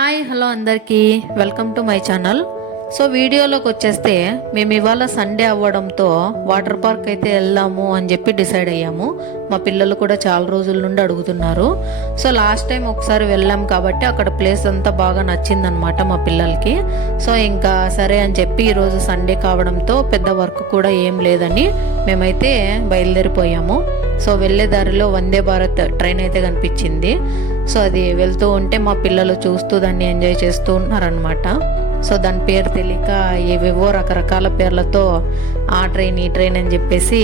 Hi hello అందరికీ welcome to my channel. So వీడియోలోకి వచ్చేస్తే మేము ఇవాళ సండే అవ్వడంతో వాటర్ పార్క్ అయితే వెళ్దాము అని చెప్పి డిసైడ్ అయ్యాము. మా పిల్లలు కూడా చాలా రోజుల నుండి అడుగుతున్నారు. సో లాస్ట్ టైం ఒకసారి వెళ్ళాం కాబట్టి అక్కడ ప్లేస్ అంతా బాగా నచ్చిందనమాట మా పిల్లలకి. సో ఇంకా సరే అని చెప్పి ఈరోజు సండే కావడంతో పెద్ద వర్క్ కూడా ఏం లేదని మేమైతే బయలుదేరిపోయాము. సో వెళ్ళే దారిలో వందే భారత్ ట్రైన్ అయితే కనిపించింది. సో అది వెళ్తూ ఉంటే మా పిల్లలు చూస్తూ దాన్ని ఎంజాయ్ చేస్తూ ఉన్నారనమాట. సో దాని పేరు తెలియక ఏవేవో రకరకాల పేర్లతో ఆ ట్రైన్ ఈ ట్రైన్ అని చెప్పేసి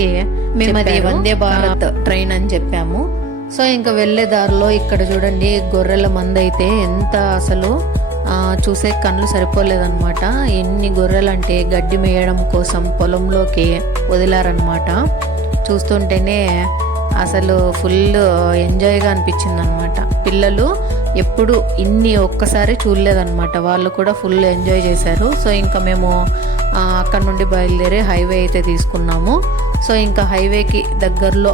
మేము అది వందే భారత్ ట్రైన్ అని చెప్పాము. సో ఇంకా వెళ్ళే దారిలో ఇక్కడ చూడండి గొర్రెల మంద అయితే ఎంత అసలు చూసే కళ్ళు సరిపోలేదన్నమాట. ఎన్ని గొర్రెలు అంటే గడ్డి మేయడం కోసం పొలంలోకి వదిలారనమాట. చూస్తుంటేనే అసలు ఫుల్ ఎంజాయ్గా అనిపించింది అనమాట. పిల్లలు ఎప్పుడు ఇన్ని ఒక్కసారి చూడలేదన్నమాట. వాళ్ళు కూడా ఫుల్ ఎంజాయ్ చేశారు. సో ఇంకా మేము అక్కడ నుండి బయలుదేరి హైవే అయితే తీసుకున్నాము. సో ఇంకా హైవేకి దగ్గరలో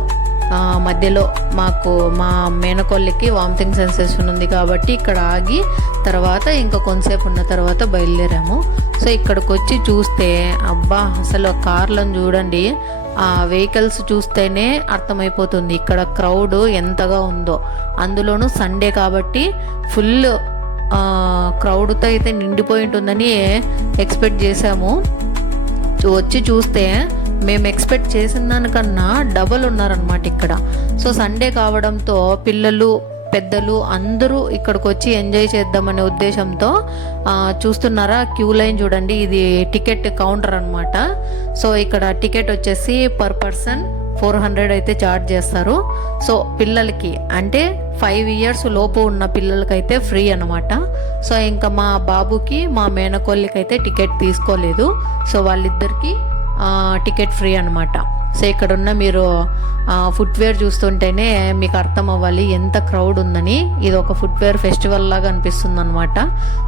మధ్యలో మాకు మా మేనకోళ్ళకి వామిటింగ్ సెన్సేషన్ ఉంది కాబట్టి ఇక్కడ ఆగి తర్వాత ఇంకా కొంతసేపు ఉన్న తర్వాత బయలుదేరాము. సో ఇక్కడికి వచ్చి చూస్తే అబ్బా అసలు కార్లను చూడండి, ఆ వెహికల్స్ చూస్తేనే అర్థమైపోతుంది ఇక్కడ క్రౌడ్ ఎంతగా ఉందో. అందులోనూ సండే కాబట్టి ఫుల్ క్రౌడ్తో అయితే నిండిపోయి ఉంటుందని ఎక్స్పెక్ట్ చేసాము. వచ్చి చూస్తే మేము ఎక్స్పెక్ట్ చేసిన దానికన్నా డబల్ ఉన్నారనమాట ఇక్కడ. సో సండే కావడంతో పిల్లలు పెద్దలు అందరూ ఇక్కడికి వచ్చి ఎంజాయ్ చేద్దామనే ఉద్దేశంతో చూస్తున్నారా క్యూ లైన్ చూడండి, ఇది టికెట్ కౌంటర్ అనమాట. సో ఇక్కడ టికెట్ వచ్చేసి పర్ పర్సన్ 400 అయితే ఛార్జ్ చేస్తారు. సో పిల్లలకి అంటే 5 years లోపు ఉన్న పిల్లలకైతే ఫ్రీ అనమాట. సో ఇంకా మా బాబుకి మా మేనకోళ్ళకి అయితే టికెట్ తీసుకోలేదు. సో వాళ్ళిద్దరికి టికెట్ ఫ్రీ అనమాట. సో ఇక్కడ ఉన్న మీరు ఫుట్వేర్ చూస్తుంటేనే మీకు అర్థం అవ్వాలి ఎంత క్రౌడ్ ఉందని. ఇది ఒక ఫుట్వేర్ ఫెస్టివల్ లాగా అనిపిస్తుంది అనమాట.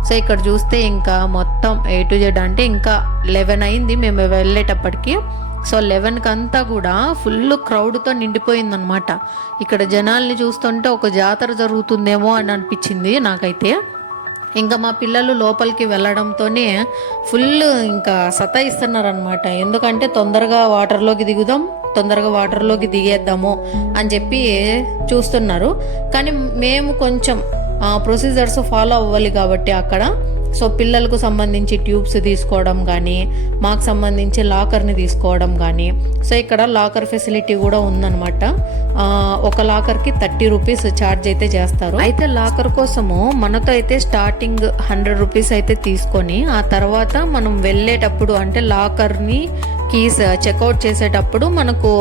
సో ఇక్కడ చూస్తే ఇంకా మొత్తం A to Z అంటే ఇంకా 11 అయింది మేము వెళ్ళేటప్పటికి. సో 11కి అంతా కూడా ఫుల్ క్రౌడ్తో నిండిపోయిందనమాట. ఇక్కడ జనాల్ని చూస్తుంటే ఒక జాతర జరుగుతుందేమో అని అనిపించింది నాకైతే. ఇంకా మా పిల్లలు లోపలికి వెళ్ళడంతోనే ఫుల్ ఇంకా సతాయిస్తున్నారనమాట. ఎందుకంటే తొందరగా వాటర్లోకి దిగేద్దాము అని చెప్పి చూస్తున్నారు. కానీ మేము కొంచెం ప్రొసీజర్స్ ఫాలో అవ్వాలి కాబట్టి అక్కడ సో పిల్లలకు సంబంధించి ట్యూబ్స్ తీసుకోవడం కానీ మాకు సంబంధించి లాకర్ని తీసుకోవడం కానీ. సో ఇక్కడ లాకర్ ఫెసిలిటీ కూడా ఉందన్నమాట. ఒక లాకర్కి 30 rupees ఛార్జ్ అయితే చేస్తారు. అయితే లాకర్ కోసము మనతో అయితే స్టార్టింగ్ 100 rupees అయితే తీసుకొని ఆ తర్వాత మనం వెళ్ళేటప్పుడు అంటే లాకర్ని కీస్ చెక్అవుట్ చేసేటప్పుడు మనకు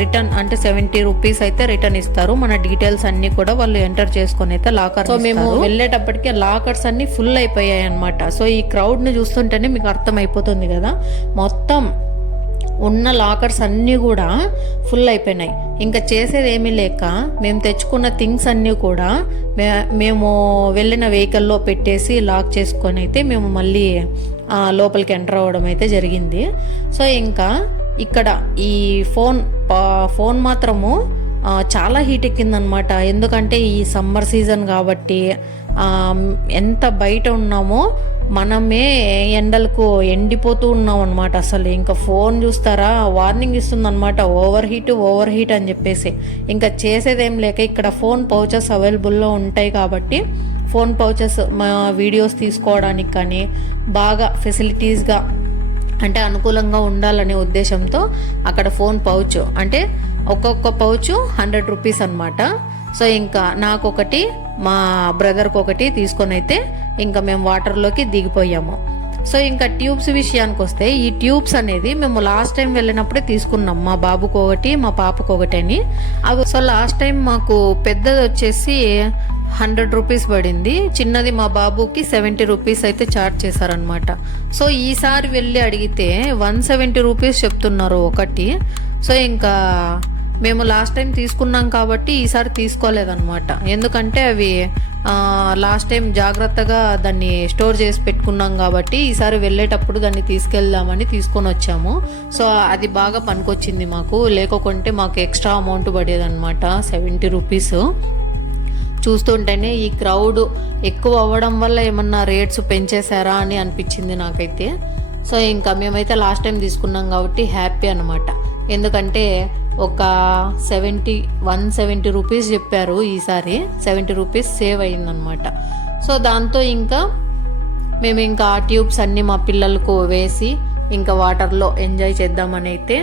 రిటర్న్ అంటే 70 rupees అయితే రిటర్న్ ఇస్తారు. మన డీటెయిల్స్ అన్ని కూడా వాళ్ళు ఎంటర్ చేసుకొని అయితే లాకర్. సో మేము వెళ్ళేటప్పటికి లాకర్స్ అన్ని ఫుల్ అయిపోయాయి అనమాట. సో ఈ క్రౌడ్ ని చూస్తుంటేనే మీకు అర్థమైపోతుంది కదా, మొత్తం ఉన్న లాకర్స్ అన్నీ కూడా ఫుల్ అయిపోయినాయి. ఇంకా చేసేది ఏమీ లేక మేము తెచ్చుకున్న థింగ్స్ అన్నీ కూడా మేము వెళ్ళిన వెహికల్లో పెట్టేసి లాక్ చేసుకొని అయితే మేము మళ్ళీ లోపలికి ఎంటర్ అవ్వడం అయితే జరిగింది. సో ఇంకా ఇక్కడ ఈ ఫోన్ మాత్రము చాలా హీట్ ఎక్కిందనమాట. ఎందుకంటే ఈ సమ్మర్ సీజన్ కాబట్టి ఎంత బయట ఉన్నామో మనమే ఎండలకు ఎండిపోతూ ఉన్నాం అనమాట. అసలు ఇంకా ఫోన్ చూస్తారా వార్నింగ్ ఇస్తుందన్నమాట, ఓవర్ హీట్ అని చెప్పేసి. ఇంకా చేసేదేం లేక ఇక్కడ ఫోన్ పౌచెస్ అవైలబుల్లో ఉంటాయి కాబట్టి ఫోన్ పౌచెస్ మా వీడియోస్ తీసుకోవడానికి కానీ బాగా ఫెసిలిటీస్గా అంటే అనుకూలంగా ఉండాలనే ఉద్దేశంతో అక్కడ ఫోన్ పౌచ్ అంటే ఒక్కొక్క పౌచ్ 100 rupees అనమాట. సో ఇంకా నాకొకటి మా బ్రదర్కి ఒకటి తీసుకొని అయితే ఇంకా మేము వాటర్లోకి దిగిపోయాము. సో ఇంకా ట్యూబ్స్ విషయానికి వస్తే ఈ ట్యూబ్స్ అనేది మేము లాస్ట్ టైం వెళ్ళినప్పుడే తీసుకున్నాం. మా బాబుకి ఒకటి మా పాపకు ఒకటి అని. అవి సో లాస్ట్ టైం మాకు పెద్దది వచ్చేసి 100 rupees పడింది, చిన్నది మా బాబుకి 70 rupees అయితే ఛార్జ్ చేశారనమాట. సో ఈసారి వెళ్ళి అడిగితే 170 rupees చెప్తున్నారు ఒకటి. సో ఇంకా మేము లాస్ట్ టైం తీసుకున్నాం కాబట్టి ఈసారి తీసుకోలేదన్నమాట. ఎందుకంటే అవి లాస్ట్ టైం జాగ్రత్తగా దాన్ని స్టోర్ చేసి పెట్టుకున్నాం కాబట్టి ఈసారి వెళ్ళేటప్పుడు దాన్ని తీసుకెళ్దామని తీసుకొని వచ్చాము. సో అది బాగా పనికొచ్చింది మాకు. లేకుంటే మాకు ఎక్స్ట్రా అమౌంట్ పడేదన్నమాట 70 rupees. చూస్తుంటేనే ఈ క్రౌడ్ ఎక్కువ అవ్వడం వల్ల ఏమన్నా రేట్స్ పెంచేశారా అని అనిపించింది నాకైతే. సో ఇంకా మేమైతే లాస్ట్ టైం తీసుకున్నాం కాబట్టి హ్యాపీ అనమాట. ఎందుకంటే ఒక 170 రూపీస్ చెప్పారు, ఈసారి 70 రూపీస్ సేవ్ అయిందనమాట. సో దాంతో ఇంకా మేము ఇంకా ఆ ట్యూబ్స్ అన్నీ మా పిల్లలకు వేసి ఇంకా వాటర్లో ఎంజాయ్ చేద్దామని అయితే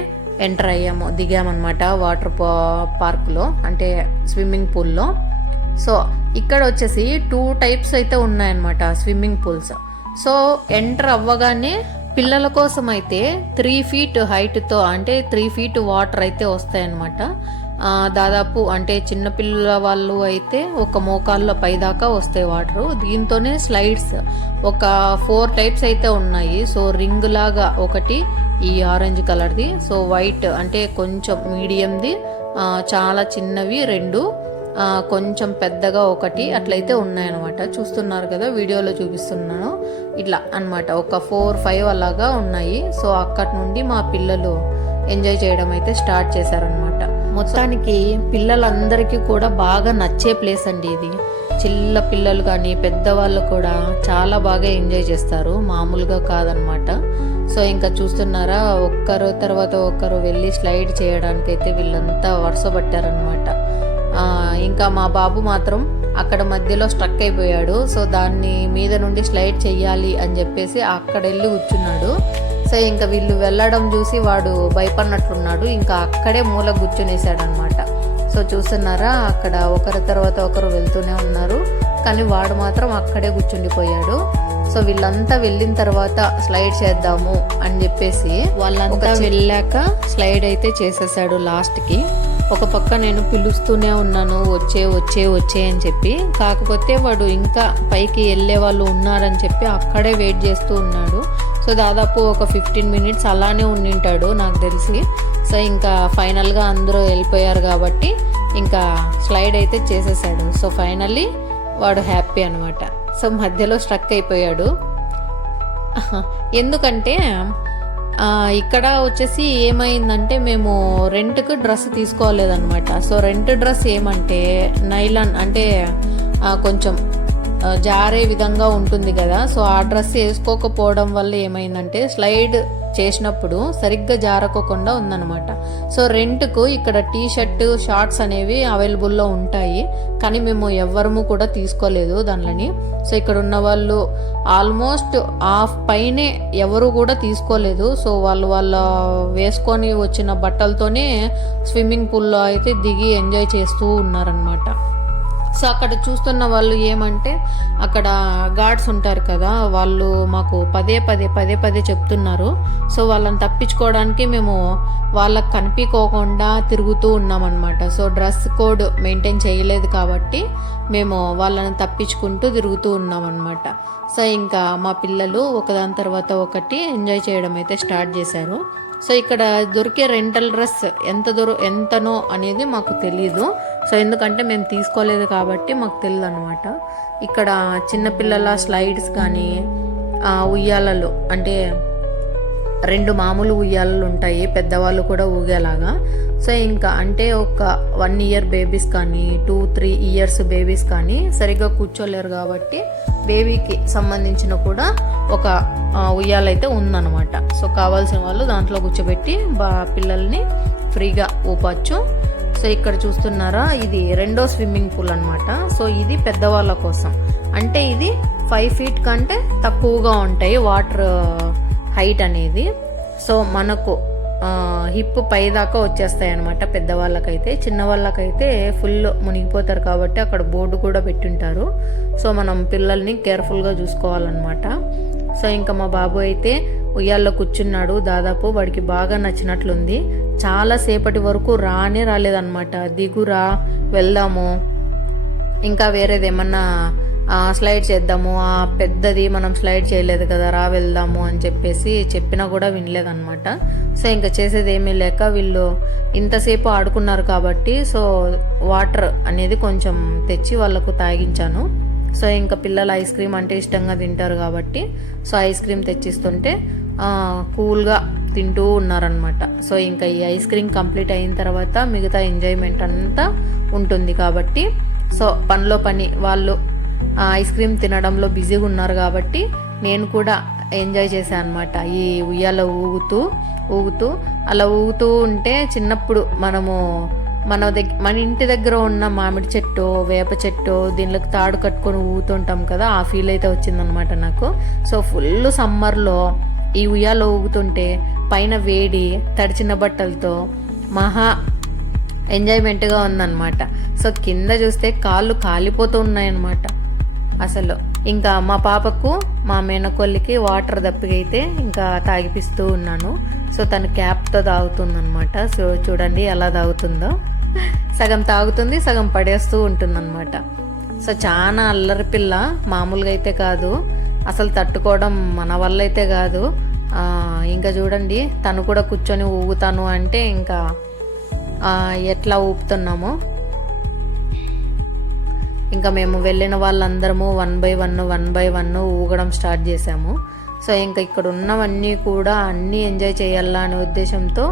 ఎంటర్ అయ్యాము, దిగామన్నమాట వాటర్ పార్క్లో, అంటే స్విమ్మింగ్ పూల్లో. సో ఇక్కడ వచ్చేసి 2 టైప్స్ అయితే ఉన్నాయన్నమాట స్విమ్మింగ్ పూల్స్. సో ఎంటర్ అవ్వగానే పిల్లల కోసం అయితే 3 ఫీట్ హైట్తో, అంటే 3 ఫీట్ వాటర్ అయితే వస్తాయన్నమాట. దాదాపు అంటే చిన్నపిల్లల వాళ్ళు అయితే ఒక మోకాళ్ళ పైదాకా వస్తాయి వాటర్. దీంతోనే స్లైడ్స్ ఒక 4 టైప్స్ అయితే ఉన్నాయి. సో రింగ్ లాగా ఒకటి, ఈ ఆరెంజ్ కలర్ది, సో వైట్ అంటే కొంచెం మీడియంది, చాలా చిన్నవి 2, కొంచెం పెద్దగా ఒకటి, అట్లయితే ఉన్నాయన్నమాట. చూస్తున్నారు కదా, వీడియోలో చూపిస్తున్నాను. ఇట్లా అన్నమాట ఒక 4-5 అలాగా ఉన్నాయి. సో అక్కడి నుండి మా పిల్లలు ఎంజాయ్ చేయడం అయితే స్టార్ట్ చేశారనమాట. మొత్తానికి పిల్లలందరికీ కూడా బాగా నచ్చే ప్లేస్ అండి ఇది. చిన్న పిల్లలు కానీ పెద్దవాళ్ళు కూడా చాలా బాగా ఎంజాయ్ చేస్తారు, మామూలుగా కాదనమాట. సో ఇంకా చూస్తున్నారా, ఒక్కరు తర్వాత ఒక్కరు వెళ్ళి స్లైడ్ చేయడానికి అయితే వీళ్ళంతా వరుస పట్టారనమాట. ఇంకా మా బాబు మాత్రం అక్కడ మధ్యలో స్ట్రక్ అయిపోయాడు. సో దాన్ని మీద నుండి స్లైడ్ చెయ్యాలి అని చెప్పేసి అక్కడ వెళ్ళి కూర్చున్నాడు. సో ఇంకా వీళ్ళు వెళ్ళడం చూసి వాడు భయపడినట్లున్నాడు, ఇంకా అక్కడే మూల కూర్చునేసాడు అనమాట. సో చూస్తున్నారా, అక్కడ ఒకరి తర్వాత ఒకరు వెళ్తూనే ఉన్నారు, కానీ వాడు మాత్రం అక్కడే కూర్చుండిపోయాడు. సో వీళ్ళంతా వెళ్ళిన తర్వాత స్లైడ్ చేద్దాము అని చెప్పేసి వాళ్ళంతా వెళ్ళాక స్లైడ్ అయితే చేసేసాడు లాస్ట్కి. ఒక పక్క నేను పిలుస్తూనే ఉన్నాను, వచ్చే వచ్చే వచ్చే అని చెప్పి. కాకపోతే వాడు ఇంకా పైకి వెళ్ళే వాళ్ళు ఉన్నారని చెప్పి అక్కడే వెయిట్ చేస్తూ ఉన్నాడు. సో దాదాపు ఒక 15 మినిట్స్ అలానే ఉండింటాడు నాకు తెలిసి. సో ఇంకా ఫైనల్గా అందరూ వెళ్ళిపోయారు కాబట్టి ఇంకా స్లైడ్ అయితే చేసేసాడు. సో ఫైనల్లీ వాడు హ్యాపీ అనమాట. సో మధ్యలో స్ట్రక్ అయిపోయాడు. ఎందుకంటే ఇక్కడ వచ్చేసి ఏమైందంటే మేము రెంట్కి డ్రెస్ తీసుకోలేదన్నమాట. సో రెంట్ డ్రెస్ ఏమంటే నైలాన్, అంటే కొంచెం జారే విధంగా ఉంటుంది కదా. సో ఆ డ్రెస్ వేసుకోకపోవడం వల్ల ఏమైందంటే స్లైడ్ చేసినప్పుడు సరిగ్గా జారకోకుండా ఉందన్నమాట. సో రెంట్కు ఇక్కడ టీ షర్ట్, షార్ట్స్ అనేవి అవైలబుల్లో ఉంటాయి, కానీ మేము ఎవ్వరము కూడా తీసుకోలేదు దానిని. సో ఇక్కడ ఉన్న వాళ్ళు ఆల్మోస్ట్ హాఫ్ పైనే ఎవరు కూడా తీసుకోలేదు. సో వాళ్ళ వేసుకొని వచ్చిన బట్టలతోనే స్విమ్మింగ్ పూల్లో అయితే దిగి ఎంజాయ్ చేస్తూ ఉన్నారనమాట. సో అక్కడ చూస్తున్న వాళ్ళు ఏమంటే అక్కడ గార్డ్స్ ఉంటారు కదా, వాళ్ళు మాకు పదే పదే చెప్తున్నారు. సో వాళ్ళని తప్పించుకోవడానికి మేము వాళ్ళకి కనిపించుకోకుండా తిరుగుతూ ఉన్నామన్నమాట. సో డ్రెస్ కోడ్ మెయింటైన్ చేయలేదు కాబట్టి మేము వాళ్ళని తప్పించుకుంటూ తిరుగుతూ ఉన్నామన్నమాట. సో ఇంకా మా పిల్లలు ఒకదాని తర్వాత ఒకటి ఎంజాయ్ చేయడం అయితే స్టార్ట్ చేశారు. సో ఇక్కడ దొరికే రెంటల్ డ్రెస్ ఎంతనో అనేది మాకు తెలీదు. సో ఎందుకంటే మేము తీసుకోలేదు కాబట్టి మాకు తెలియదు అనమాట. ఇక్కడ చిన్నపిల్లల స్లైడ్స్ కానీ ఉయ్యాలలు, అంటే 2 మామూలు ఉయ్యాలలు ఉంటాయి, పెద్దవాళ్ళు కూడా ఊగేలాగా. సో ఇంకా అంటే ఒక 1 ఇయర్ బేబీస్ కానీ 2-3 ఇయర్స్ బేబీస్ కానీ సరిగ్గా కూర్చోలేరు కాబట్టి బేబీకి సంబంధించిన కూడా ఒక ఉయ్యాలైతే ఉందన్నమాట. సో కావాల్సిన వాళ్ళు దాంట్లో కూర్చోబెట్టి పిల్లల్ని ఫ్రీగా ఊపచ్చు. సో ఇక్కడ చూస్తున్నారా, ఇది 2వ స్విమ్మింగ్ పూల్ అనమాట. సో ఇది పెద్దవాళ్ళ కోసం, అంటే ఇది 5 ఫీట్ కంటే తక్కువగా ఉంటాయి వాటర్ హైట్ అనేది. సో మనకు హిప్ పై దాకా వచ్చేస్తాయి అనమాట పెద్దవాళ్ళకైతే. చిన్నవాళ్ళకైతే ఫుల్ మునిగిపోతారు కాబట్టి అక్కడ బోర్డు కూడా పెట్టింటారు. సో మనం పిల్లల్ని కేర్ఫుల్గా చూసుకోవాలన్నమాట. సో ఇంకా మా బాబు అయితే ఉయ్యాల్లో కూర్చున్నాడు. దాదాపు వాడికి బాగా నచ్చినట్లుంది. చాలా సేపటి వరకు రాలేదన్నమాట. దిగురా, వెళ్దాము, ఇంకా వేరేది ఏమన్నా స్లైడ్ చేద్దాము, ఆ పెద్దది మనం స్లైడ్ చేయలేదు కదా, వెళ్దాము అని చెప్పేసి చెప్పినా కూడా వినలేదన్నమాట. సో ఇంకా చేసేది ఏమీ లేక వీళ్ళు ఇంతసేపు ఆడుకున్నారు కాబట్టి సో వాటర్ అనేది కొంచెం తెచ్చి వాళ్ళకు తాగించాను. సో ఇంకా పిల్లలు ఐస్ క్రీమ్ అంటే ఇష్టంగా తింటారు కాబట్టి సో ఐస్ క్రీమ్ తెచ్చిస్తుంటే కూల్గా తింటూ ఉన్నారనమాట. సో ఇంకా ఈ ఐస్ క్రీమ్ కంప్లీట్ అయిన తర్వాత మిగతా ఎంజాయ్మెంట్ అంతా ఉంటుంది కాబట్టి సో పనిలో పని వాళ్ళు ఐస్ క్రీమ్ తినడంలో బిజీగా ఉన్నారు కాబట్టి నేను కూడా ఎంజాయ్ చేశాను అనమాట. ఈ ఉయ్యాల ఊగుతూ అలా ఊగుతూ ఉంటే చిన్నప్పుడు మన ఇంటి దగ్గర ఉన్న మామిడి చెట్టు, వేప చెట్టు, దీనిలోకి తాడు కట్టుకొని ఊగుతుంటాం కదా, ఆ ఫీల్ అయితే వచ్చిందనమాట నాకు. సో ఫుల్ సమ్మర్లో ఈ ఉయ్యాల ఊగుతుంటే పైన వేడి, తడిచిన బట్టలతో మహా ఎంజాయ్మెంట్గా ఉందన్నమాట. సో కింద చూస్తే కాళ్ళు కాలిపోతూ ఉన్నాయన్నమాట అసలు. ఇంకా మా పాపకు, మా మేనకోళ్ళకి వాటర్ దప్పికైతే ఇంకా తాగిపిస్తూ ఉన్నాను. సో తను క్యాప్తో తాగుతుందన్నమాట. సో చూడండి ఎలా తాగుతుందో, సగం తాగుతుంది, సగం పడేస్తూ ఉంటుందన్నమాట. సో చాలా అల్లరి పిల్ల, మామూలుగా అయితే కాదు, అసలు తట్టుకోవడం మన వల్ల అయితే కాదు. ఇంకా చూడండి తను కూడా కూర్చొని ఊగుతాను అంటే ఇంకా ఎట్లా ఊపుతున్నామో. ఇంకా మేము వెళ్ళిన వాళ్ళందరము 1 by 1 ఊగడం స్టార్ట్ చేసాము. సో ఇంకా ఇక్కడ ఉన్నవన్నీ కూడా అన్నీ ఎంజాయ్ చేయాలా అనే ఉద్దేశంతో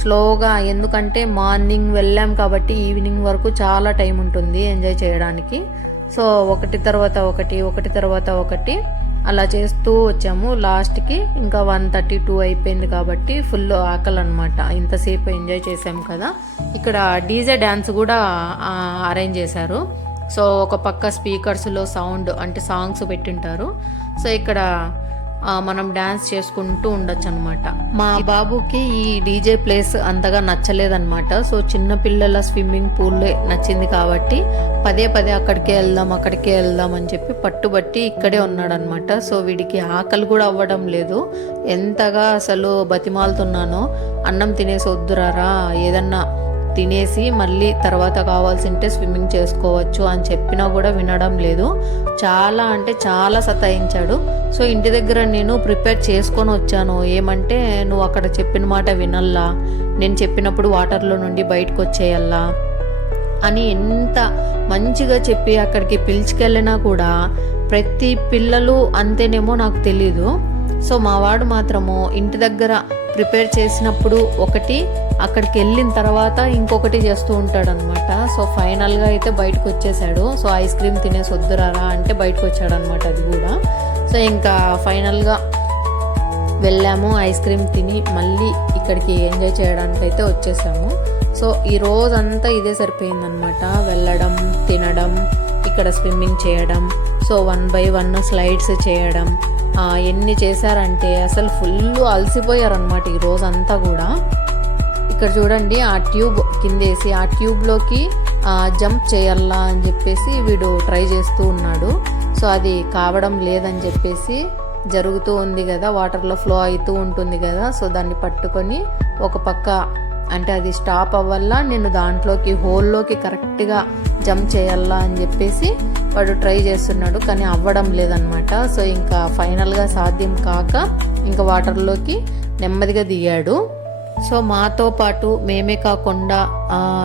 స్లోగా, ఎందుకంటే మార్నింగ్ వెళ్ళాం కాబట్టి ఈవినింగ్ వరకు చాలా టైం ఉంటుంది ఎంజాయ్ చేయడానికి. సో ఒకటి తర్వాత ఒకటి అలా చేస్తూ వచ్చాము. లాస్ట్కి ఇంకా 1:32 అయిపోయింది కాబట్టి ఫుల్ ఆకలి అనమాట. ఇంతసేపు ఎంజాయ్ చేసాం కదా. ఇక్కడ డీజే డ్యాన్స్ కూడా అరేంజ్ చేశారు. సో ఒక పక్క స్పీకర్స్లో సౌండ్ అంటే సాంగ్స్ పెట్టింటారు. సో ఇక్కడ మనం డ్యాన్స్ చేసుకుంటూ ఉండొచ్చు అనమాట. మా బాబుకి ఈ డీజే ప్లేస్ అంతగా నచ్చలేదన్నమాట. సో చిన్న పిల్లల స్విమ్మింగ్ పూల్ నచ్చింది కాబట్టి పదే అక్కడికే వెళ్దాం అని చెప్పి పట్టుబట్టి ఇక్కడే ఉన్నాడనమాట. సో వీడికి ఆకలి కూడా అవ్వడం లేదు. ఎంతగా అసలు బతిమాలుతున్నానో, అన్నం తినేసి వద్దురారా, ఏదన్నా తినేసి మళ్ళీ తర్వాత కావాల్సింటే స్విమ్మింగ్ చేసుకోవచ్చు అని చెప్పినా కూడా వినడం లేదు. చాలా అంటే చాలా సతాయించాడు. సో ఇంటి దగ్గర నేను ప్రిపేర్ చేసుకొని వచ్చాను. ఏమంటే, నువ్వు అక్కడ చెప్పిన మాట వినల్లా, నేను చెప్పినప్పుడు వాటర్లో నుండి బయటకు వచ్చేయల్లా అని ఎంత మంచిగా చెప్పి అక్కడికి పిలుచుకెళ్ళినా కూడా ప్రతి పిల్లలు అంతేనేమో నాకు తెలీదు. సో మా వాడు మాత్రము ఇంటి దగ్గర ప్రిపేర్ చేసినప్పుడు ఒకటి, అక్కడికి వెళ్ళిన తర్వాత ఇంకొకటి చేస్తూ ఉంటాడనమాట. సో ఫైనల్గా అయితే బయటకు వచ్చేసాడు. సో ఐస్ క్రీమ్ తినేసి వద్దురారా అంటే బయటకు వచ్చాడనమాట అది కూడా. సో ఇంకా ఫైనల్గా వెళ్ళాము, ఐస్ క్రీమ్ తిని మళ్ళీ ఇక్కడికి ఎంజాయ్ చేయడానికి అయితే వచ్చేసాము. సో ఈ రోజంతా ఇదే సరిపోయిందనమాట. వెళ్ళడం, తినడం, ఇక్కడ స్విమ్మింగ్ చేయడం, సో 1 by 1 స్లైడ్స్ చేయడం, ఎన్ని చేశారంటే అసలు ఫుల్ అలసిపోయారనమాట ఈ రోజంతా కూడా. ఇక్కడ చూడండి ఆ ట్యూబ్ కిందేసి ఆ ట్యూబ్లోకి జంప్ చేయాలా అని చెప్పేసి వీడు ట్రై చేస్తూ ఉన్నాడు. సో అది కావడం లేదని చెప్పేసి జరుగుతూ ఉంది కదా, వాటర్లో ఫ్లో అవుతూ ఉంటుంది కదా. సో దాన్ని పట్టుకొని ఒక పక్క అంటే అది స్టాప్ అవ్వాలా, నేను దాంట్లోకి హోల్లోకి కరెక్ట్గా జంప్ చేయాలా అని చెప్పేసి వాడు ట్రై చేస్తున్నాడు, కానీ అవ్వడం లేదనమాట. సో ఇంకా ఫైనల్గా సాధ్యం కాక ఇంకా వాటర్లోకి నెమ్మదిగా దిగాడు. సో మాతో పాటు మేమే కాకుండా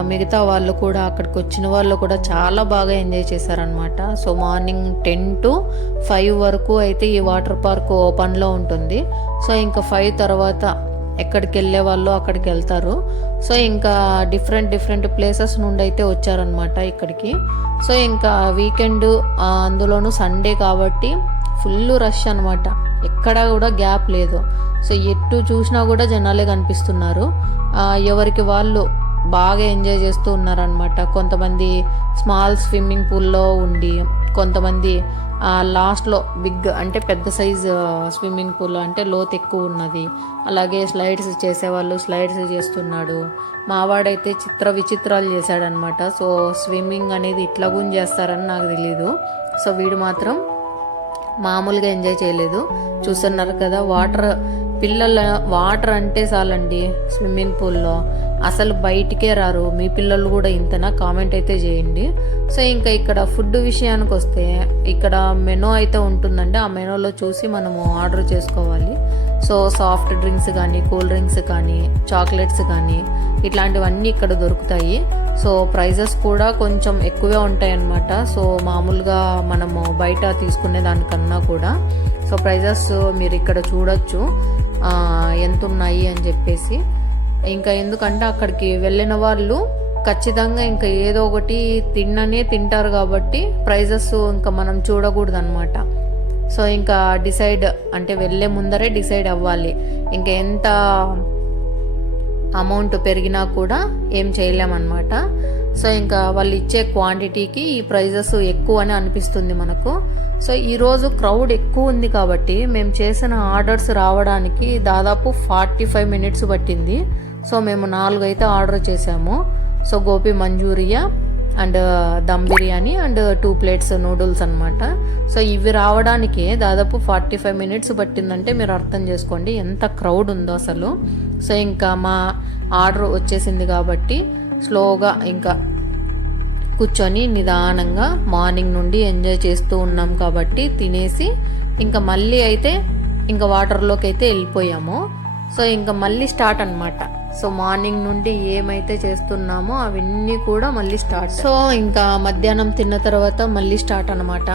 మిగతా వాళ్ళు కూడా, అక్కడికి వచ్చిన వాళ్ళు కూడా చాలా బాగా ఎంజాయ్ చేశారనమాట. సో మార్నింగ్ 10 to 5 వరకు అయితే ఈ వాటర్ పార్క్ ఓపెన్లో ఉంటుంది. సో ఇంకా 5 తర్వాత ఎక్కడికి వెళ్ళే వాళ్ళు అక్కడికి వెళ్తారు. సో ఇంకా డిఫరెంట్ ప్లేసెస్ నుండి అయితే వచ్చారనమాట ఇక్కడికి. సో ఇంకా వీకెండ్, అందులోనూ సండే కాబట్టి ఫుల్ రష్ అనమాట, ఎక్కడా కూడా గ్యాప్ లేదు. సో ఎటు చూసినా కూడా జనాలే కనిపిస్తున్నారు. ఎవరికి వాళ్ళు బాగా ఎంజాయ్ చేస్తూ ఉన్నారనమాట. కొంతమంది స్మాల్ స్విమ్మింగ్ పూల్లో ఉండి, కొంతమంది లాస్ట్లో బిగ్ అంటే పెద్ద సైజ్ స్విమ్మింగ్ పూల్ అంటే లోతు ఎక్కువ ఉన్నది, అలాగే స్లైడ్స్ చేసేవాళ్ళు స్లైడ్స్ చేస్తున్నాడు. మావాడైతే విచిత్రాలు చేశాడనమాట. సో స్విమ్మింగ్ అనేది ఇట్లా గుంజ చేస్తారని నాకు తెలీదు. సో వీడు మాత్రం మామూలుగా ఎంజాయ్ చేయలేదు. చూస్తున్నారు కదా, వాటర్ అంటే చాలండి స్విమ్మింగ్ పూల్లో అసలు బయటికే రారు. మీ పిల్లలు కూడా ఇంతనా? కామెంట్ అయితే చేయండి. సో ఇంకా ఇక్కడ ఫుడ్ విషయానికి వస్తే, ఇక్కడ మెనూ అయితే ఉంటుందండి. ఆ మెనూలో చూసి మనము ఆర్డర్ చేసుకోవాలి. సో సాఫ్ట్ డ్రింక్స్ కానీ, కూల్ డ్రింక్స్ కానీ, చాక్లెట్స్ కానీ ఇట్లాంటివన్నీ ఇక్కడ దొరుకుతాయి. సో ప్రైజెస్ కూడా కొంచెం ఎక్కువే ఉంటాయి అన్నమాట. సో మామూలుగా మనము బయట తీసుకునే దానికన్నా కూడా. సో ప్రైజెస్ మీరు ఇక్కడ చూడొచ్చు ఎంత ఉన్నాయి అని చెప్పేసి. ఇంకా ఎందుకంటే అక్కడికి వెళ్ళిన వాళ్ళు ఖచ్చితంగా ఇంకా ఏదో ఒకటి తింటారు కాబట్టి ప్రైజెస్ ఇంకా మనం చూడకూడదు అనమాట. సో ఇంకా వెళ్ళే ముందరే డిసైడ్ అవ్వాలి. ఇంకా ఎంత అమౌంట్ పెరిగినా కూడా ఏం చేయలేమన్నమాట. సో ఇంకా వాళ్ళు ఇచ్చే క్వాంటిటీకి ఈ ప్రైజెస్ ఎక్కువ అని అనిపిస్తుంది మనకు. సో ఈరోజు క్రౌడ్ ఎక్కువ ఉంది కాబట్టి మేము చేసిన ఆర్డర్స్ రావడానికి దాదాపు 45 మినిట్స్ పట్టింది. సో మేము 4 అయితే ఆర్డర్ చేసాము. So gobi manchurian and dum biryani and 2 plates noodles అనమాట. సో ఇవి రావడానికి దాదాపు 45 మినిట్స్ పట్టిందంటే మీరు అర్థం చేసుకోండి ఎంత క్రౌడ్ ఉందో అసలు. సో ఇంకా మా ఆర్డర్ వచ్చేసింది కాబట్టి స్లోగా ఇంకా కూర్చొని నిదానంగా మార్నింగ్ నుండి ఎంజాయ్ చేస్తూ ఉన్నాం కాబట్టి తినేసి ఇంకా మళ్ళీ అయితే ఇంకా వాటర్లోకి అయితే వెళ్ళిపోయాము. సో ఇంకా మళ్ళీ స్టార్ట్ అనమాట. సో మార్నింగ్ నుండి ఏమైతే చేస్తున్నామో అవన్నీ కూడా మళ్ళీ స్టార్ట్. సో ఇంకా మధ్యాహ్నం తిన్న తర్వాత మళ్ళీ స్టార్ట్ అనమాట.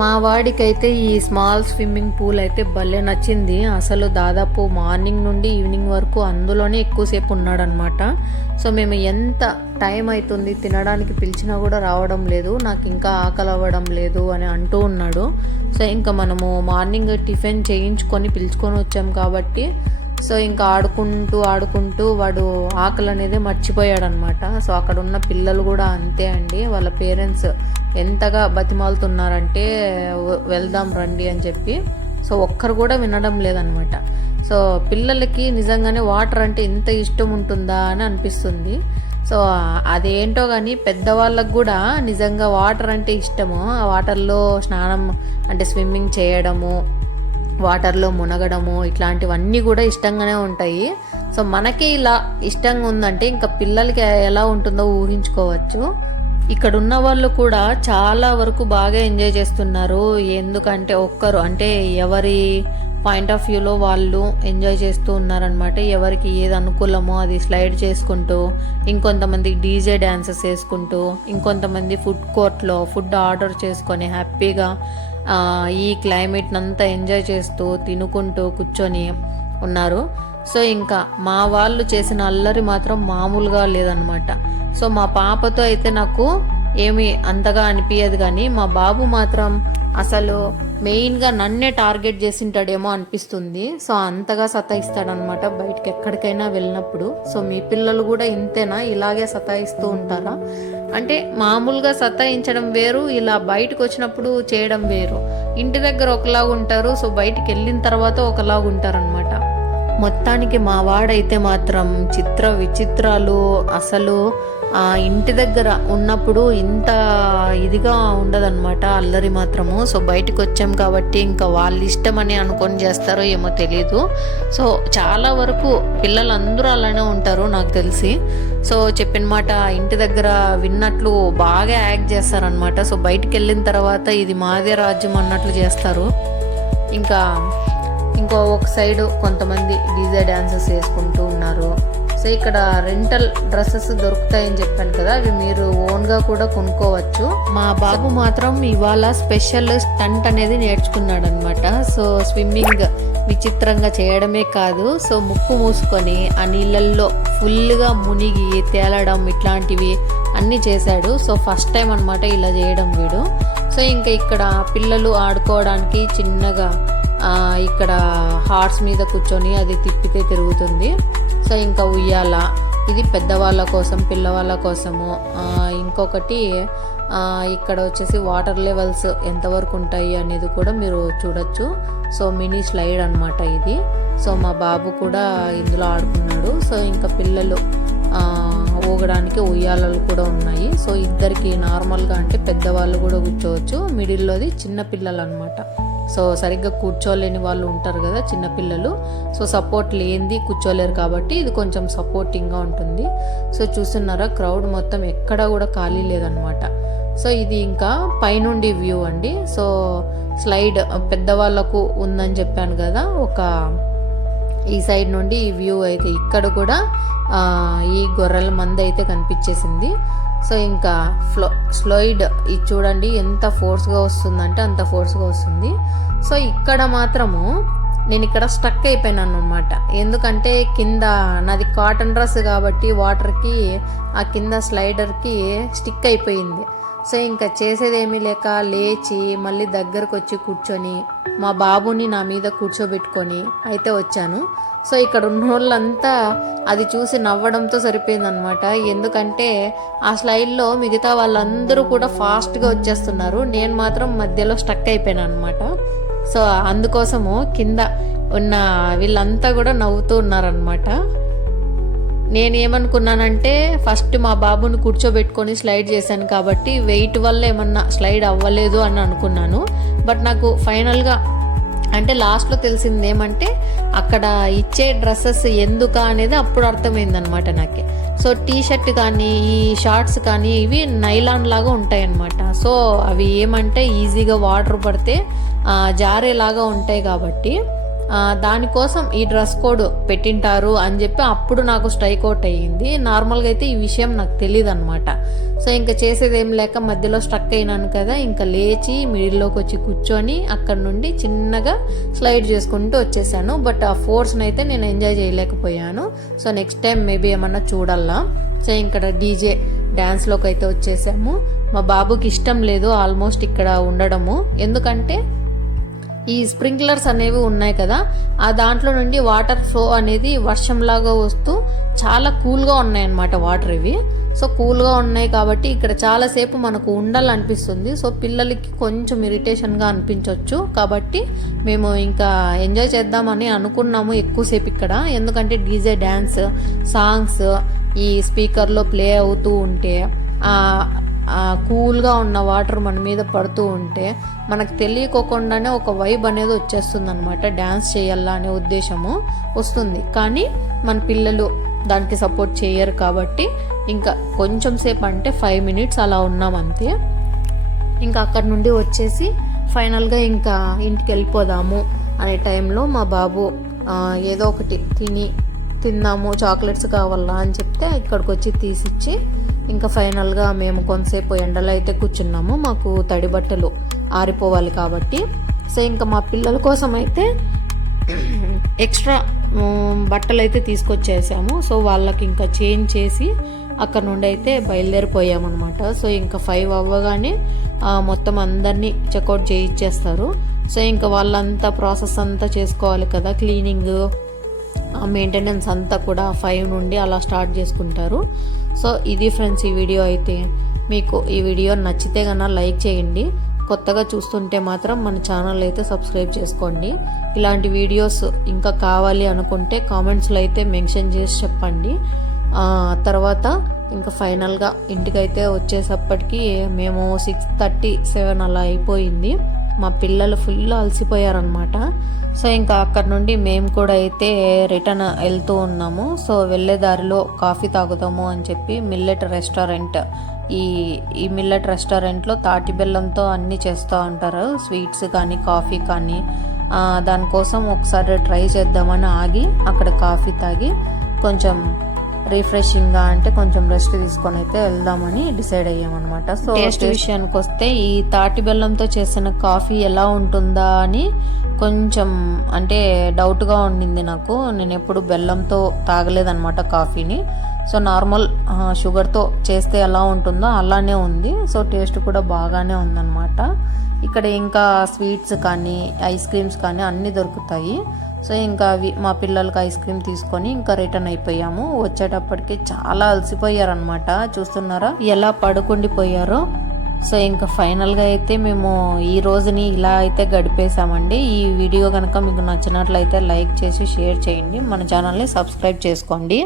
మా వాడికైతే ఈ స్మాల్ స్విమ్మింగ్ పూల్ అయితే భలే నచ్చింది. అసలు దాదాపు మార్నింగ్ నుండి ఈవినింగ్ వరకు అందులోనే ఎక్కువసేపు ఉన్నాడనమాట. సో మేము ఎంత టైం అవుతుంది తినడానికి పిలిచినా కూడా రావడం లేదు, నాకు ఇంకా ఆకలి అవ్వడం లేదు అని అంటూ ఉన్నాడు. సో ఇంకా మనము మార్నింగ్ టిఫిన్ చేయించుకొని పిలుచుకొని వచ్చాం కాబట్టి సో ఇంకా ఆడుకుంటూ వాడు ఆకలి అనేది మర్చిపోయాడు అనమాట. సో అక్కడ ఉన్న పిల్లలు కూడా అంతే అండి, వాళ్ళ పేరెంట్స్ ఎంతగా బతిమాలుతున్నారంటే వెళ్దాం రండి అని చెప్పి. సో ఒక్కరు కూడా వినడం లేదనమాట. సో పిల్లలకి నిజంగానే వాటర్ అంటే ఇంత ఇష్టం ఉంటుందా అని అనిపిస్తుంది. సో అదేంటో కానీ పెద్దవాళ్ళకు కూడా నిజంగా వాటర్ అంటే ఇష్టము. వాటర్లో స్నానం అంటే స్విమ్మింగ్ చేయడము, వాటర్లో మునగడము ఇట్లాంటివన్నీ కూడా ఇష్టంగానే ఉంటాయి. సో మనకి ఇలా ఇష్టంగా ఉందంటే ఇంకా పిల్లలకి ఎలా ఉంటుందో ఊహించుకోవచ్చు. ఇక్కడ ఉన్న వాళ్ళు కూడా చాలా వరకు బాగా ఎంజాయ్ చేస్తున్నారు. ఎందుకంటే ఒక్కరు అంటే ఎవరి పాయింట్ ఆఫ్ వ్యూలో వాళ్ళు ఎంజాయ్ చేస్తూ ఉన్నారనమాట. ఎవరికి ఏది అనుకూలమో అది స్లైడ్ చేసుకుంటూ, ఇంకొంతమంది డీజే డ్యాన్సెస్ వేసుకుంటూ, ఇంకొంతమంది ఫుడ్ కోర్ట్లో ఫుడ్ ఆర్డర్ చేసుకొని హ్యాపీగా ఈ క్లైమేట్ని అంతా ఎంజాయ్ చేస్తూ తినుకుంటూ కూర్చొని ఉన్నారు. సో ఇంకా మా వాళ్ళు చేసిన అల్లరి మాత్రం మామూలుగా లేదనమాట. సో మా పాపతో అయితే నాకు ఏమి అంతగా అనిపించదు, కానీ మా బాబు మాత్రం అసలు మెయిన్గా నన్నే టార్గెట్ చేసింటాడేమో అనిపిస్తుంది. సో అంతగా సతాయిస్తాడనమాట బయటకి ఎక్కడికైనా వెళ్ళినప్పుడు. సో మీ పిల్లలు కూడా ఇంతేనా, ఇలాగే సతాయిస్తూ ఉంటారా? అంటే మామూలుగా సతాయించడం వేరు, ఇలా బయటకు వచ్చినప్పుడు చేయడం వేరు. ఇంటి దగ్గర ఒకలాగా ఉంటారు, సో బయటికి వెళ్ళిన తర్వాత ఒకలాగా ఉంటారనమాట. మొత్తానికి మా వాడైతే మాత్రం విచిత్రాలు అసలు ఇంటి దగ్గర ఉన్నప్పుడు ఇంత ఇదిగా ఉండదన్నమాట అల్లరి మాత్రము. సో బయటకు వచ్చాం కాబట్టి ఇంకా వాళ్ళ ఇష్టం అని అనుకొని చేస్తారో ఏమో తెలీదు. సో చాలా వరకు పిల్లలందరూ అలానే ఉంటారు నాకు తెలిసి. సో చెప్పిన మాట ఇంటి దగ్గర విన్నట్లు బాగా యాక్ట్ చేస్తారనమాట. సో బయటికి వెళ్ళిన తర్వాత ఇది మాదే రాజ్యం అన్నట్లు చేస్తారు. ఒక సైడ్ కొంతమంది డీజే డాన్సెస్ వేసుకుంటూ ఉన్నారు. సో ఇక్కడ రెంటల్ డ్రెస్సెస్ దొరుకుతాయని చెప్పాను కదా, అవి మీరు ఓన్గా కూడా కొనుక్కోవచ్చు. మా బాబు మాత్రం ఇవాళ స్పెషల్ స్టంట్ అనేది నేర్చుకున్నాడు అనమాట. సో స్విమ్మింగ్ విచిత్రంగా చేయడమే కాదు, సో ముక్కు మూసుకొని ఆ నీళ్ళల్లో ఫుల్గా మునిగి తేలడం ఇట్లాంటివి అన్నీ చేశాడు. సో ఫస్ట్ టైం అనమాట ఇలా చేయడం వీడు. సో ఇక్కడ పిల్లలు ఆడుకోవడానికి చిన్నగా ఇక్కడ హార్స్ మీద కూర్చొని అది తిప్పితే తిరుగుతుంది. సో ఉయ్యాల, ఇది పెద్దవాళ్ళ కోసం పిల్లవాళ్ళ కోసము. ఇంకొకటి ఇక్కడ వచ్చేసి వాటర్ లెవెల్స్ ఎంతవరకు ఉంటాయి అనేది కూడా మీరు చూడొచ్చు. సో మినీ స్లైడ్ అనమాట ఇది. సో మా బాబు కూడా ఇందులో ఆడుకున్నాడు. సో పిల్లలు ఊగడానికి ఉయ్యాలలు కూడా ఉన్నాయి. సో ఇద్దరికి నార్మల్గా అంటే పెద్దవాళ్ళు కూడా కూర్చోవచ్చు, మిడిల్లోది చిన్న పిల్లలు అనమాట. సో సరిగ్గా కూర్చోలేని వాళ్ళు ఉంటారు కదా చిన్నపిల్లలు, సో సపోర్ట్ లేనిది కూర్చోలేరు కాబట్టి ఇది కొంచెం సపోర్టింగ్గా ఉంటుంది. సో చూస్తున్నారా క్రౌడ్ మొత్తం ఎక్కడా కూడా ఖాళీ లేదనమాట. సో ఇది పైనుండి వ్యూ అండి. సో స్లైడ్ పెద్దవాళ్ళకు ఉందని చెప్పాను కదా, ఈ సైడ్ నుండి ఈ వ్యూ అయితే ఇక్కడ కూడా ఈ గొర్రెల మంద అయితే కనిపించేసింది. సో స్లైడ్ ఇది చూడండి ఎంత ఫోర్స్గా వస్తుందంటే అంత ఫోర్స్గా వస్తుంది. సో ఇక్కడ మాత్రము నేను ఇక్కడ స్టక్ అయిపోయినాను అనమాట. ఎందుకంటే కింద నాది కాటన్ డ్రెస్ కాబట్టి వాటర్కి ఆ కింద స్లైడర్కి స్టిక్ అయిపోయింది. సో ఇంకా చేసేదేమీ లేక లేచి మళ్ళీ దగ్గరకు వచ్చి కూర్చొని మా బాబుని నా మీద కూర్చోబెట్టుకొని అయితే వచ్చాను. సో ఇక్కడ ఉన్న వాళ్ళంతా అది చూసి నవ్వడంతో సరిపోయిందనమాట. ఎందుకంటే ఆ స్లైడ్లో మిగతా వాళ్ళందరూ కూడా ఫాస్ట్గా వచ్చేస్తున్నారు, నేను మాత్రం మధ్యలో స్టక్ అయిపోయాను అనమాట. సో అందుకోసము కింద ఉన్న వీళ్ళంతా కూడా నవ్వుతూ ఉన్నారనమాట. నేనేమనుకున్నానంటే ఫస్ట్ మా బాబుని కూర్చోబెట్టుకొని స్లైడ్ చేశాను కాబట్టి వెయిట్ వల్ల ఏమన్నా స్లైడ్ అవ్వలేదు అని అనుకున్నాను. బట్ నాకు ఫైనల్గా అంటే లాస్ట్లో తెలిసింది ఏమంటే అక్కడ ఇచ్చే డ్రెస్సెస్ ఎందుకా అనేది అప్పుడు అర్థమైందనమాట నాకు. సో టీ షర్ట్ కానీ ఈ షార్ట్స్ కానీ ఇవి నైలాన్ లాగా ఉంటాయన్నమాట. సో అవి ఏమంటే ఈజీగా వాటర్ పడితే జారేలాగా ఉంటాయి కాబట్టి దానికోసం ఈ డ్రెస్ కోడ్ పెట్టింటారు అని చెప్పి అప్పుడు నాకు స్ట్రైక్ అవుట్ అయ్యింది. నార్మల్గా అయితే ఈ విషయం నాకు తెలియదు అనమాట. సో ఇంకా చేసేదేం లేక మధ్యలో స్ట్రక్ అయినాను కదా, ఇంకా లేచి మిడిల్లోకి వచ్చి కూర్చొని అక్కడ నుండి చిన్నగా స్లైడ్ చేసుకుంటూ వచ్చేసాను. బట్ ఆ ఫోర్స్ని అయితే నేను ఎంజాయ్ చేయలేకపోయాను. సో నెక్స్ట్ టైం మేబీ ఏమన్నా చూడాలా. సో ఇక్కడ డీజే డ్యాన్స్లోకి అయితే వచ్చేసాము. మా బాబుకి ఇష్టం లేదు ఆల్మోస్ట్ ఇక్కడ ఉండడము, ఎందుకంటే ఈ స్ప్రింక్లర్స్ అనేవి ఉన్నాయి కదా, ఆ దాంట్లో నుండి వాటర్ ఫ్లో అనేది వర్షంలాగా వస్తూ చాలా కూల్గా ఉన్నాయన్నమాట వాటర్ ఇవి. సో కూల్గా ఉన్నాయి కాబట్టి ఇక్కడ చాలాసేపు మనకు ఉండాలనిపిస్తుంది. సో పిల్లలకి కొంచెం ఇరిటేషన్గా అనిపించవచ్చు కాబట్టి మేము ఇంకా ఎంజాయ్ చేద్దామని అనుకున్నాము ఎక్కువసేపు ఇక్కడ. ఎందుకంటే డీజే డ్యాన్స్ సాంగ్స్ ఈ స్పీకర్లో ప్లే అవుతూ ఉంటే కూల్గా ఉన్న వాటర్ మన మీద పడుతూ ఉంటే మనకు తెలియకోకుండానే ఒక వైబ్ అనేది వచ్చేస్తుంది అనమాట. డ్యాన్స్ చేయాలా అనే ఉద్దేశము వస్తుంది, కానీ మన పిల్లలు దానికి సపోర్ట్ చేయరు కాబట్టి ఇంకా కొంచెం సేపు అంటే 5 minutes అలా ఉన్నాం అంతే. ఇంకా అక్కడ నుండి వచ్చేసి ఫైనల్గా ఇంకా ఇంటికి వెళ్ళిపోదాము అనే టైంలో మా బాబు ఏదో ఒకటి తిందాము, చాక్లెట్స్ కావాలా అని చెప్తే ఇక్కడికి వచ్చి తీసిచ్చి ఇంకా ఫైనల్గా మేము కొంతసేపు ఎండలో అయితే కూర్చున్నాము. మాకు తడి బట్టలు ఆరిపోవాలి కాబట్టి. సో ఇంకా మా పిల్లల కోసం అయితే ఎక్స్ట్రా బట్టలు అయితే తీసుకొచ్చేసాము. సో వాళ్ళకి ఇంకా చేంజ్ చేసి అక్కడ నుండి అయితే బయలుదేరిపోయామన్నమాట. సో ఇంకా 5 అవ్వగానే మొత్తం అందరినీ చెక్అవుట్ చేయించేస్తారు. సో ఇంకా వాళ్ళంతా ప్రాసెస్ అంతా చేసుకోవాలి కదా, క్లీనింగ్ మెయింటెనెన్స్ అంతా కూడా 5 నుండి అలా స్టార్ట్ చేసుకుంటారు. సో ఇది ఫ్రెండ్స్ ఈ వీడియో అయితే. మీకు ఈ వీడియో నచ్చితే కన్నా లైక్ చేయండి, కొత్తగా చూస్తుంటే మాత్రం మన ఛానల్ అయితే సబ్స్క్రైబ్ చేసుకోండి. ఇలాంటి వీడియోస్ ఇంకా కావాలి అనుకుంటే కామెంట్స్లో అయితే మెన్షన్ చేసి చెప్పండి. తర్వాత ఇంకా ఫైనల్గా ఇంటికైతే వచ్చేసప్పటికి మేము 6:37 అలా అయిపోయింది. మా పిల్లలు ఫుల్ అలసిపోయారనమాట. సో ఇంకా అక్కడ నుండి మేము కూడా అయితే రిటర్న్ వెళ్తూ ఉన్నాము. సో వెళ్ళే దారిలో కాఫీ తాగుదాము అని చెప్పి మిల్లెట్ రెస్టారెంట్, ఈ మిల్లెట్ రెస్టారెంట్లో తాటి బెల్లంతో అన్నీ చేస్తూ ఉంటారు, స్వీట్స్ కానీ కాఫీ కానీ. దానికోసం ఒకసారి ట్రై చేద్దామని ఆగి అక్కడ కాఫీ తాగి కొంచెం రిఫ్రెషింగ్గా అంటే కొంచెం రెస్ట్ తీసుకొని అయితే వెళ్దామని డిసైడ్ అయ్యామన్నమాట. సో టేస్ట్ విషయానికి వస్తే ఈ తాటి బెల్లంతో చేసిన కాఫీ ఎలా ఉంటుందా అని కొంచెం అంటే డౌట్గా ఉండింది నాకు. నేను ఎప్పుడు బెల్లంతో తాగలేదన్నమాట కాఫీని. సో నార్మల్ షుగర్తో చేస్తే ఎలా ఉంటుందో అలానే ఉంది. సో టేస్ట్ కూడా బాగానే ఉందన్నమాట. ఇక్కడ ఇంకా స్వీట్స్ కానీ ఐస్ క్రీమ్స్ కానీ అన్నీ దొరుకుతాయి. సో ఇంకా అవి మా పిల్లలకి ఐస్ క్రీమ్ తీసుకొని ఇంకా రిటర్న్ అయిపోయాము. వచ్చేటప్పటికి చాలా అలసిపోయారనమాట. చూస్తున్నారా ఎలా పడుకుండిపోయారో. సో ఇంకా ఫైనల్గా అయితే మేము ఈ రోజుని ఇలా అయితే గడిపేసామండి. ఈ వీడియో కనుక మీకు నచ్చినట్లయితే లైక్ చేసి షేర్ చేయండి, మన ఛానల్ని సబ్స్క్రైబ్ చేసుకోండి.